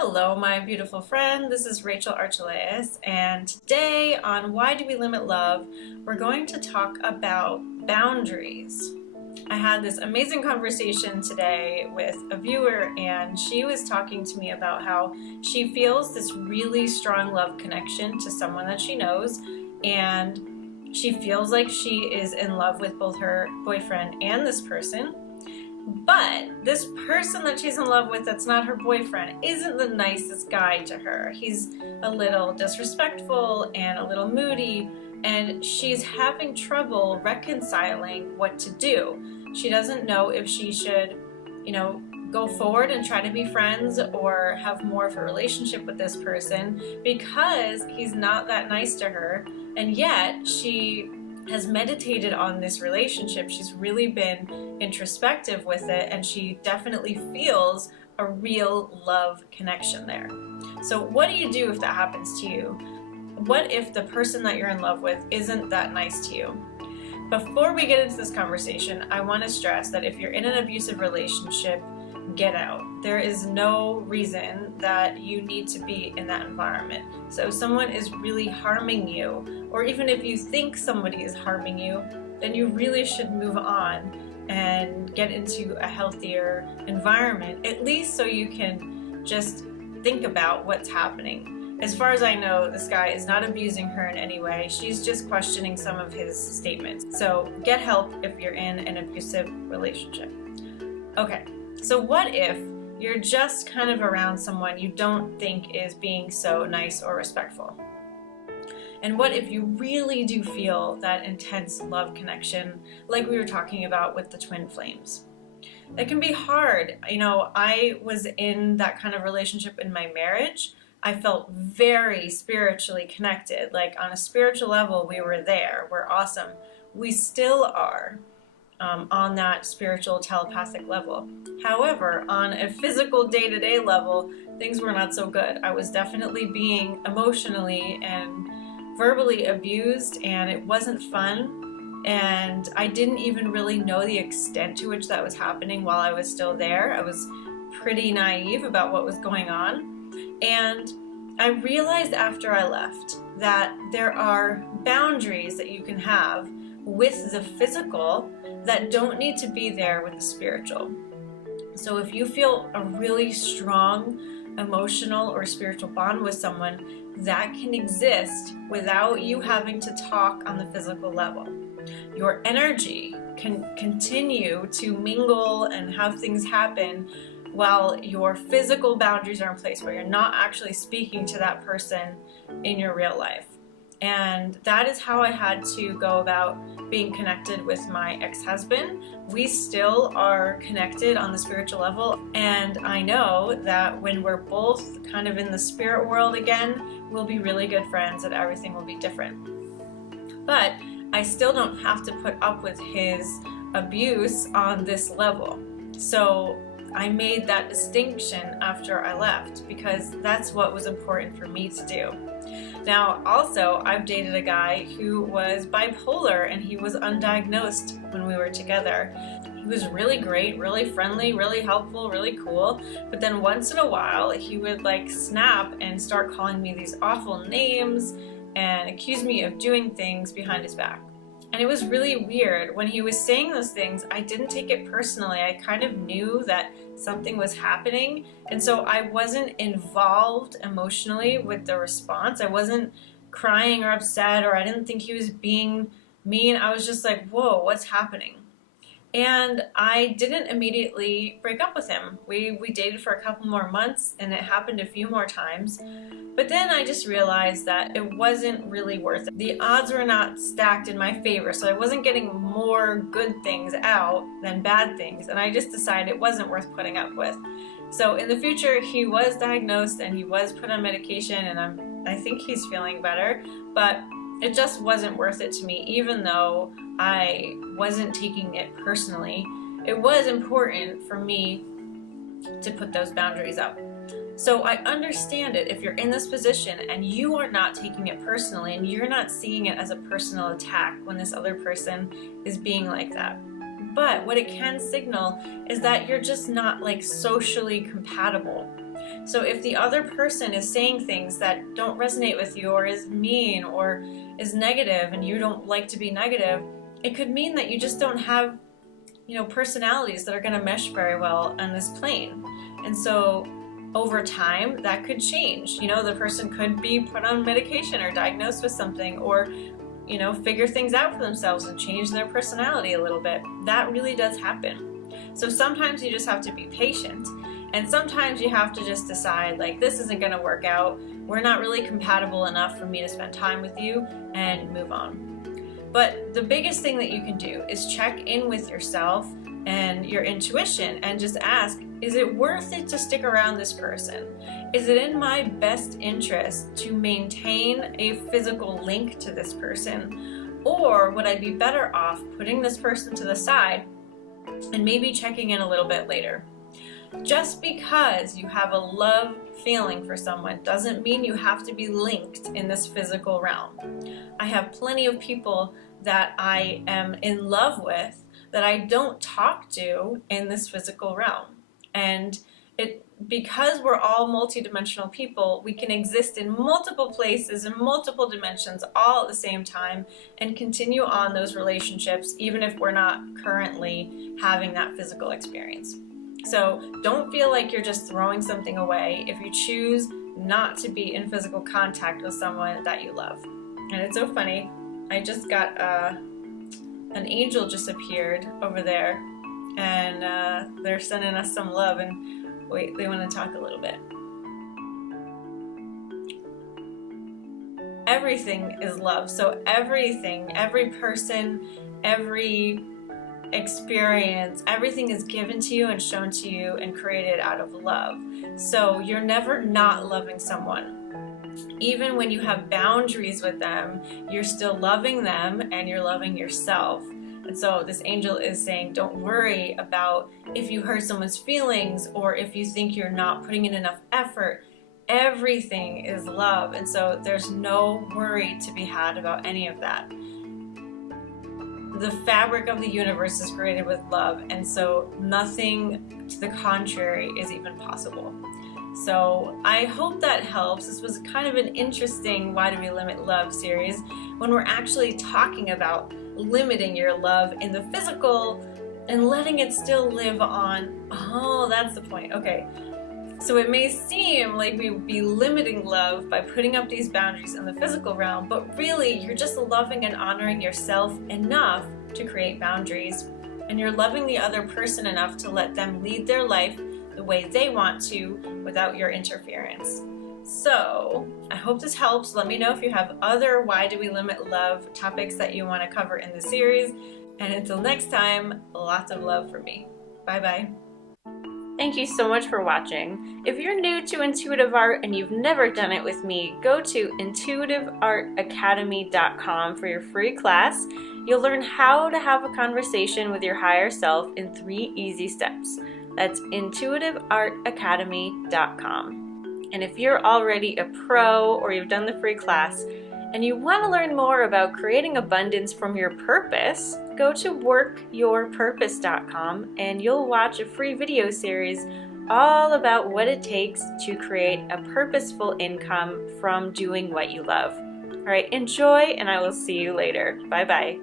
Hello, my beautiful friend. This is Rachel Archelaus, and today on Why Do We Limit Love, we're going to talk about boundaries. I had this amazing conversation today with a viewer, and she was talking to me about how she feels this really strong love connection to someone that she knows, and she feels like she is in love with both her boyfriend and this person. But this person that she's in love with that's not her boyfriend isn't the nicest guy to her. He's a little disrespectful and a little moody, and she's having trouble reconciling what to do. She doesn't know if she should, go forward and try to be friends or have more of a relationship with this person because he's not that nice to her, and yet she has meditated on this relationship. She's really been introspective with it, and she definitely feels a real love connection there. So what do you do if that happens to you? What if the person that you're in love with isn't that nice to you? Before we get into this conversation, I want to stress that if you're in an abusive relationship, get out. There is no reason that you need to be in that environment. So if someone is really harming you, or even if you think somebody is harming you, then you really should move on and get into a healthier environment, at least so you can just think about what's happening. As far as I know, this guy is not abusing her in any way. She's just questioning some of his statements. So get help if you're in an abusive relationship. Okay. So what if you're just kind of around someone you don't think is being so nice or respectful? And what if you really do feel that intense love connection, like we were talking about with the twin flames? That can be hard. I was in that kind of relationship in my marriage. I felt very spiritually connected. Like on a spiritual level, we were there. We're awesome. We still are. On that spiritual telepathic level. However, on a physical day-to-day level, things were not so good. I was definitely being emotionally and verbally abused, and it wasn't fun, and I didn't even really know the extent to which that was happening while I was still there. I was pretty naive about what was going on, and I realized after I left that there are boundaries that you can have with the physical that don't need to be there with the spiritual. So if you feel a really strong emotional or spiritual bond with someone, that can exist without you having to talk on the physical level. Your energy can continue to mingle and have things happen while your physical boundaries are in place, where you're not actually speaking to that person in your real life. And that is how I had to go about being connected with my ex-husband. We still are connected on the spiritual level, and I know that when we're both kind of in the spirit world again, we'll be really good friends and everything will be different. But I still don't have to put up with his abuse on this level. So I made that distinction after I left because that's what was important for me to do. Now, also, I've dated a guy who was bipolar, and he was undiagnosed when we were together. He was really great, really friendly, really helpful, really cool. But then once in a while, he would snap and start calling me these awful names and accuse me of doing things behind his back. And it was really weird. When he was saying those things, I didn't take it personally. I kind of knew that something was happening, and so I wasn't involved emotionally with the response. I wasn't crying or upset, or I didn't think he was being mean. I was just like, whoa, what's happening? And I didn't immediately break up with him. We dated for a couple more months, and it happened a few more times. But then I just realized that it wasn't really worth it. The odds were not stacked in my favor, so I wasn't getting more good things out than bad things, and I just decided it wasn't worth putting up with. So in the future, he was diagnosed and he was put on medication, and I think he's feeling better, but it just wasn't worth it to me. Even though I wasn't taking it personally, it was important for me to put those boundaries up. So I understand it if you're in this position and you are not taking it personally and you're not seeing it as a personal attack when this other person is being like that. But what it can signal is that you're just not socially compatible. So if the other person is saying things that don't resonate with you, or is mean, or is negative, and you don't like to be negative, it could mean that you just don't have, personalities that are going to mesh very well on this plane. And so over time, that could change. The person could be put on medication or diagnosed with something, or figure things out for themselves and change their personality a little bit. That really does happen. So sometimes you just have to be patient, and sometimes you have to just decide, like, this isn't going to work out. We're not really compatible enough for me to spend time with you, and move on. But the biggest thing that you can do is check in with yourself and your intuition and just ask, is it worth it to stick around this person? Is it in my best interest to maintain a physical link to this person? Or would I be better off putting this person to the side and maybe checking in a little bit later? Just because you have a love feeling for someone doesn't mean you have to be linked in this physical realm. I have plenty of people that I am in love with that I don't talk to in this physical realm. And because we're all multidimensional people, we can exist in multiple places in multiple dimensions all at the same time and continue on those relationships even if we're not currently having that physical experience. So don't feel like you're just throwing something away if you choose not to be in physical contact with someone that you love. And it's so funny, I just got an angel just appeared over there, and they're sending us some love, and wait, they want to talk a little bit. Everything is love. So everything, every person, every experience, everything is given to you and shown to you and created out of love. So you're never not loving someone. Even when you have boundaries with them, you're still loving them and you're loving yourself. And so this angel is saying, don't worry about if you hurt someone's feelings or if you think you're not putting in enough effort. Everything is love. And so there's no worry to be had about any of that. The fabric of the universe is created with love, and so nothing to the contrary is even possible. So I hope that helps. This was kind of an interesting Why Do We Limit Love series when we're actually talking about limiting your love in the physical and letting it still live on. Oh, that's the point. Okay. So it may seem like we would be limiting love by putting up these boundaries in the physical realm, but really you're just loving and honoring yourself enough to create boundaries, and you're loving the other person enough to let them lead their life the way they want to without your interference. So I hope this helps. Let me know if you have other Why Do We Limit Love topics that you want to cover in the series. And until next time, lots of love from me. Bye-bye. Thank you so much for watching. If you're new to intuitive art and you've never done it with me, go to intuitiveartacademy.com for your free class. You'll learn how to have a conversation with your higher self in 3 easy steps. That's intuitiveartacademy.com. And if you're already a pro or you've done the free class and you want to learn more about creating abundance from your purpose, go to workyourpurpose.com and you'll watch a free video series all about what it takes to create a purposeful income from doing what you love. All right, enjoy, and I will see you later. Bye-bye.